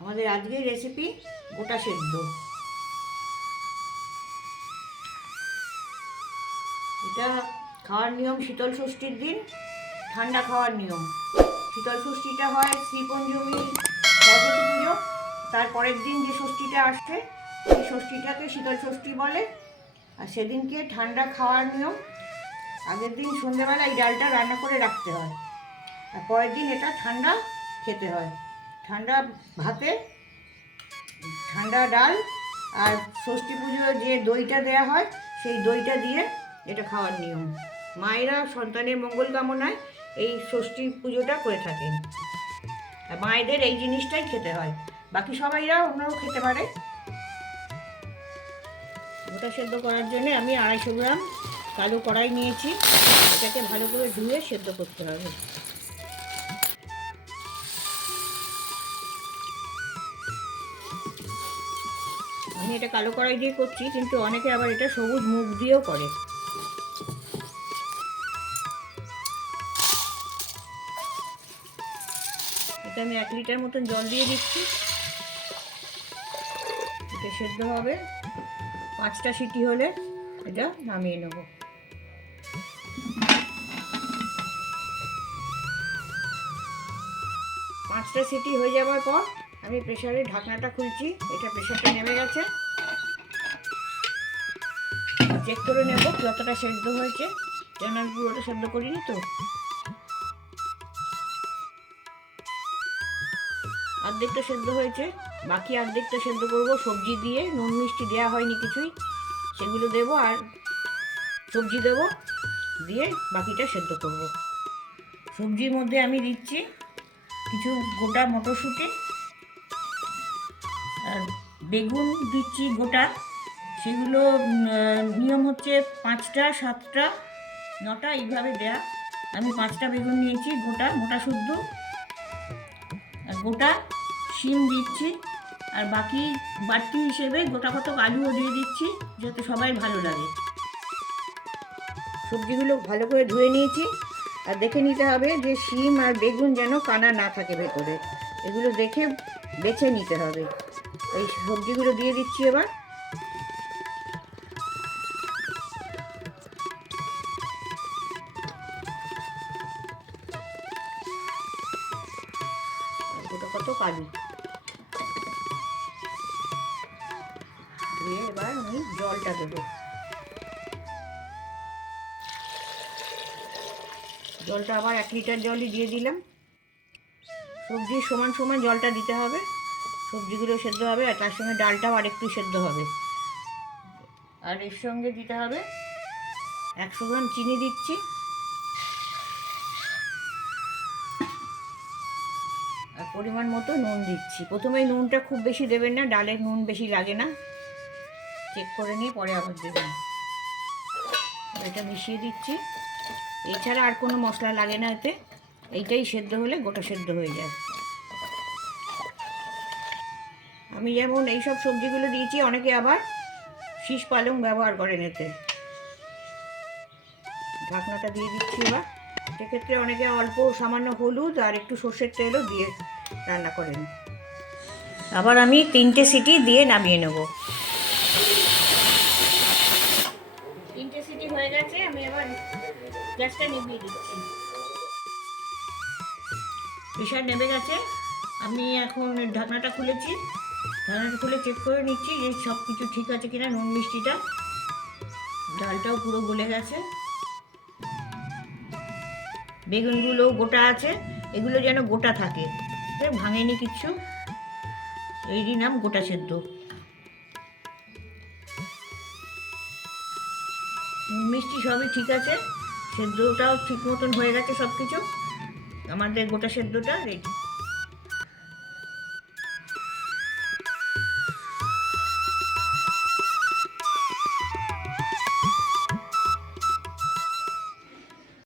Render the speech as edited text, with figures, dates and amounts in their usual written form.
আমাদের আজকের রেসিপি গোটা সেদ্ধ। এটা খাওয়ার নিয়ম শীতল ষষ্ঠীর দিন, ঠান্ডা খাওয়ার নিয়ম। শীতল ষষ্ঠীটা হয় শ্রীপঞ্চমী সরস্বতী পুজো, তারপরের দিন যে ষষ্ঠীটা আসছে সেই ষষ্ঠীটাকে শীতল ষষ্ঠী বলে। আর সেদিনকে ঠান্ডা খাওয়ার নিয়ম, আগের দিন সন্ধ্যেবেলা এই ডালটা রান্না করে রাখতে হয়, আর পরের দিন এটা ঠান্ডা খেতে হয়। ঠান্ডা ভাতে ঠান্ডা ডাল আর ষষ্ঠী পুজোর যে দইটা দেয়া হয় সেই দইটা দিয়ে এটা খাওয়ার নিয়ম। মায়েরা সন্তানের মঙ্গল কামনায় এই ষষ্ঠী পুজোটা করে থাকেন। আর মায়েদের এই জিনিসটাই খেতে হয়, বাকি সবাইরা অন্যও খেতে পারে। গোটা সেদ্ধ করার জন্য আমি 250 গ্রাম কালো কড়াই নিয়েছি। এটাকে ভালো করে ধুয়ে সেদ্ধ করতে হবে। আমি এটা কালো কড়াই দিয়ে করছি, কিন্তু অনেকে আবার এটা সবুজ মুগ দিয়েও করে। এটা আমি 1 লিটার মতন জল দিয়ে দিচ্ছি। এটা সেদ্ধ হবে, 5টা সিটি হলে এটা নামিয়ে নেব। 5টা সিটি হয়ে যাওয়ার পর আমি প্রেসারের ঢাকনাটা খুলছি। এটা প্রেসারটা নেমে গেছে, চেক করে নেব যতটা সেদ্ধ হয়েছে, যেন আমি পুরোটা সেদ্ধ করিনি তো। অর্ধেকটা সেদ্ধ হয়েছে, বাকি অর্ধেকটা সেদ্ধ করবো সবজি দিয়ে। নুন মিষ্টি দেওয়া হয়নি কিছুই, সেগুলো দেবো আর সবজি দেবো, দিয়ে বাকিটা সেদ্ধ করব। সবজির মধ্যে আমি দিচ্ছি কিছু গোটা মটরশুঁটি, আর বেগুন দিচ্ছি গোটা। সেগুলো নিয়ম হচ্ছে 5টা 7টা 9টা এইভাবে দেয়া। আমি 5টা বেগুন নিয়েছি গোটা মোটা শুদ্ধ, আর গোটা শিম দিচ্ছি, আর বাকি বাড়তি হিসেবে গোটা কত আলুও দিয়ে দিচ্ছি, যাতে সবাই ভালো লাগে। সবজিগুলো ভালো করে ধুয়ে নিয়েছি, আর দেখে নিতে হবে যে শিম আর বেগুন যেন কানা না থাকে ভেতরে, এগুলো দেখে বেছে নিতে হবে। এই সবজিগুলো দিয়ে দিচ্ছি এবার। গোটা কত আলু দিয়ে এবার আমি জলটা দেবো। জলটা আবার 1 লিটার জলই দিয়ে দিলাম। সবজির সমান সমান জলটা দিতে হবে, সবজিগুলো সেদ্ধ হবে, আর তার সঙ্গে ডালটাও আরেকটু সেদ্ধ হবে। আর এর সঙ্গে দিতে হবে 100 গ্রাম চিনি দিচ্ছি, আর পরিমাণ মতো নুন দিচ্ছি। প্রথমেই নুনটা খুব বেশি দেবেন না, ডালে নুন বেশি লাগে না, চেক করে নিয়ে পরে আবার দেবেন। এটা মিশিয়ে দিচ্ছি। এছাড়া আর কোনো মশলা লাগে না এতে, এইটাই সেদ্ধ হলে গোটা সেদ্ধ হয়ে যায়। আমি যেমন এইসব সবজিগুলো দিয়েছি, অনেকে আবার শীষ পালং ব্যবহার করেন এতে। ঢাকনাটা দিয়ে দিচ্ছি এবার। সেক্ষেত্রে অনেকে অল্প সামান্য হলুদ আর একটু সর্ষের তেলও দিয়ে রান্না করেন। আবার আমি 3টে সিটি দিয়ে নামিয়ে নেব। 3টে সিটি হয়ে গেছে, আমি এবার গ্যাসটা নিভিয়ে দিচ্ছি। প্রেশার নেমে গেছে, আমি এখন ঢাকনাটা খুলেছি। ঢাকনাটা খুলে চেক করে নিচ্ছি যে সব কিছু ঠিক আছে কিনা। নুন মিষ্টিটা, ডালটাও পুরো গলে গেছে, বেগুনগুলোও গোটা আছে। এগুলো যেন গোটা থাকে, ভাঙেনি কিচ্ছু, এই নাম গোটা সেদ্ধ। নুন মিষ্টি সবই ঠিক আছে, সেদ্ধটাও ঠিক মতন হয়ে গেছে সব কিছু। আমাদের গোটা সেদ্ধটা রেডি।